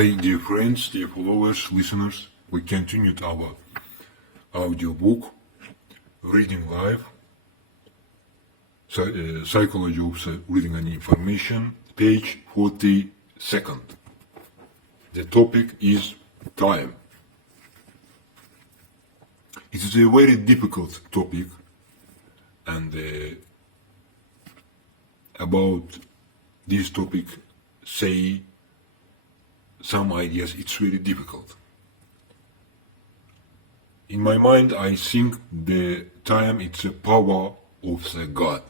Hi, dear friends, dear followers, listeners. We continued our audiobook, Reading Life, Psychology of Reading and Information, page 42nd. The topic is time. It is a very difficult topic, and about this topic, say some ideas, it's very difficult. In my mind, I think the time it's a power of the God.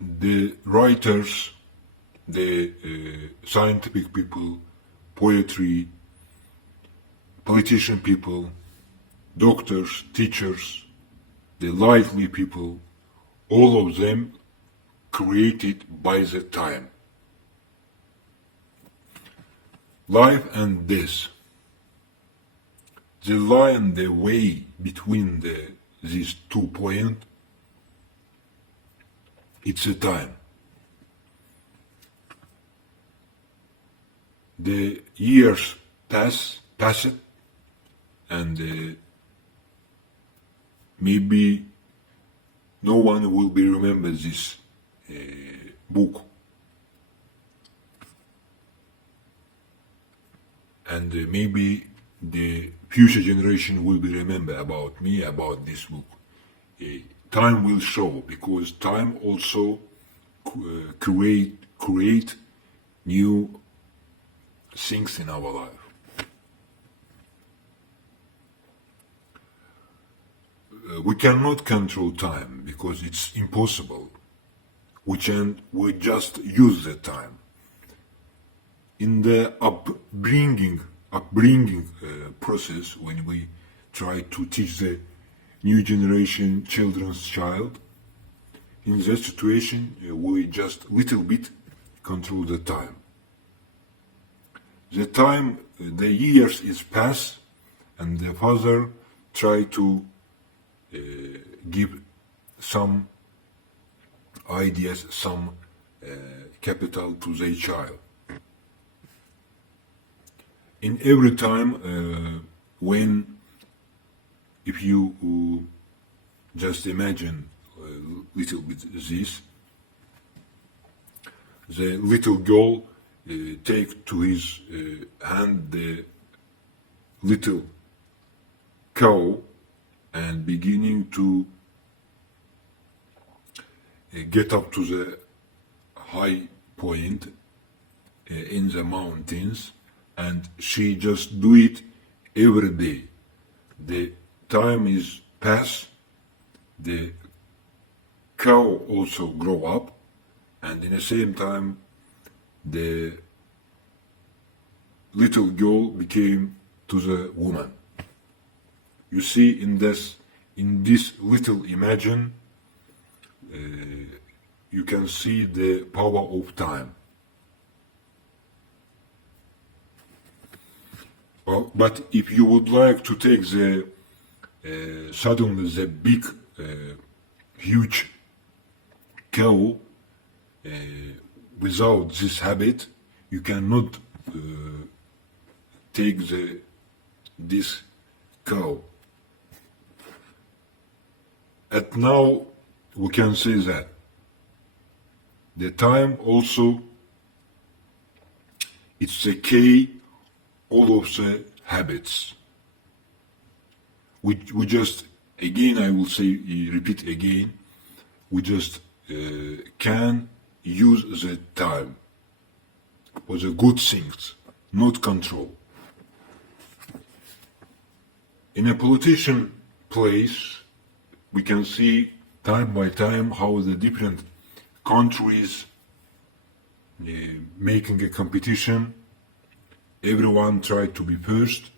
The writers, the scientific people, poetry, politician people, doctors, teachers, the lively people, all of them created by the time. Life and death. The line, the way between these 2 points, it's a time. The years passed, and maybe no one will be remember this book, and maybe the future generation will be remember about me, about this book. Time will show, because time also create new things in our life. We cannot control time because it's impossible. We just use the time. In the upbringing process, when we try to teach the new generation children's child, in that situation we just little bit control the time. The time, the years is pass, and the father try to give some ideas, some capital to their child. In every time, if you just imagine a little bit this, the little girl take to his hand the little cow and beginning to get up to the high point in the mountains, and she just do it every day. The time is pass, the cow also grow up, and in the same time the little girl became to the woman. You see, in this little imagine, you can see the power of time. Well, but if you would like to take the suddenly the big, huge cow without this habit, you cannot take this cow. And now we can say that the time also, it's the key all of the habits. We just, again, I will say, repeat again, we just can use the time for the good things, not control. In a politician place, we can see time by time how the different countries making a competition. Everyone tried to be first.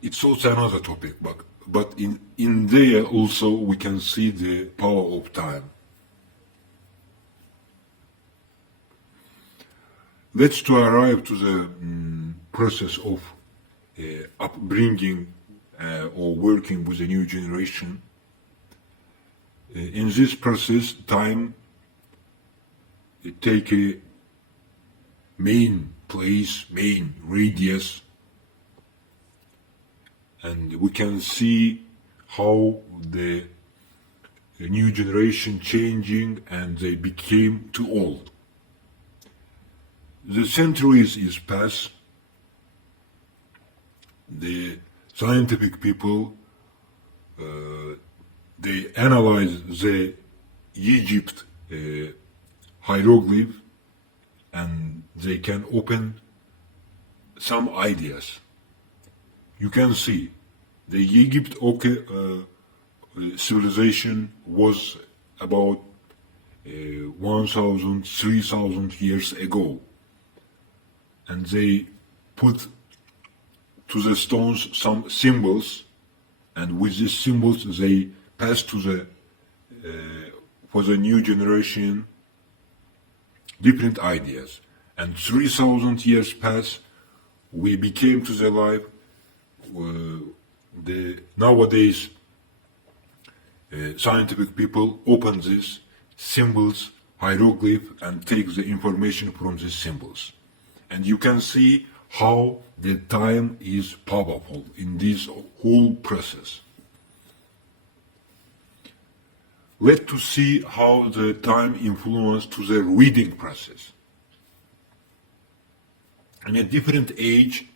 It's also another topic, but in there also we can see the power of time. Let's to arrive to the process of upbringing or working with a new generation. In this process, time take a main place, main radius, and we can see how the new generation changing and they became too old. The centuries is past. The scientific people they analyze the Egypt hieroglyph and they can open some ideas. You can see the Egypt civilization was about 1,000, 3,000 years ago, and they put to the stones some symbols, and with these symbols they passed to the for the new generation different ideas. And 3,000 years pass, we became to the life. The nowadays scientific people open these symbols, hieroglyph, and take the information from these symbols. And you can see how the time is powerful in this whole process. Let's see how the time influenced to the reading process. In a different age,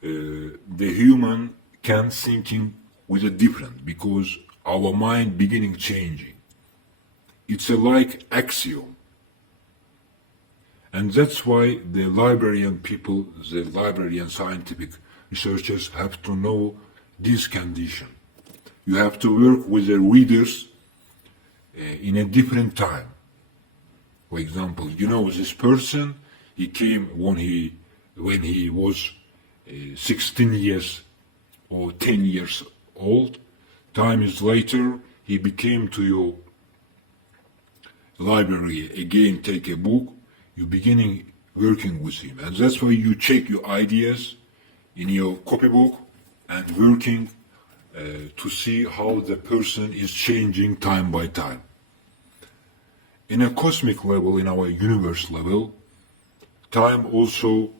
the human can thinking with a different, because our mind beginning changing. It's a like axiom. And that's why the librarian people, the librarian scientific researchers have to know this condition. You have to work with the readers in a different time. For example, you know, this person, he came when he was 16 years or 10 years old. Time is later, he became to your library again, take a book, you beginning working with him. And that's why you check your ideas in your copybook and working to see how the person is changing time by time. In a cosmic level, in our universe level, time also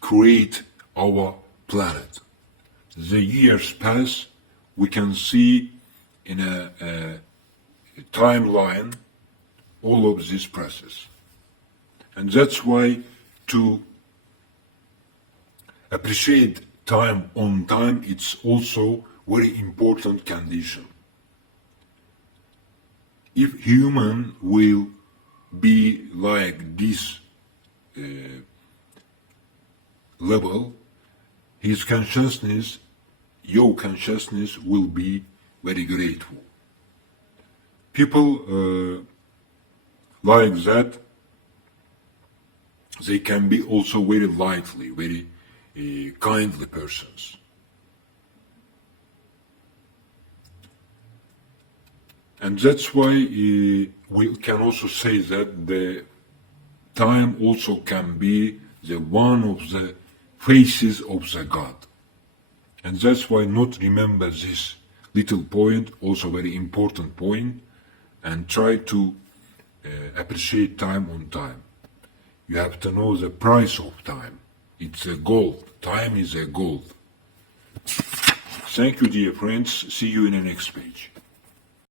create our planet. The years pass, we can see in a timeline all of this process. And that's why to appreciate time on time, it's also very important condition. If human will be like this level, his consciousness, your consciousness will be very grateful. People like that, they can be also very lively, very kindly persons. And that's why we can also say that the time also can be the one of the faces of the God. And that's why not remember this little point, also very important point, and try to appreciate time on time. You have to know the price of time. It's a gold. Time is a gold. Thank you, dear friends. See you in the next page.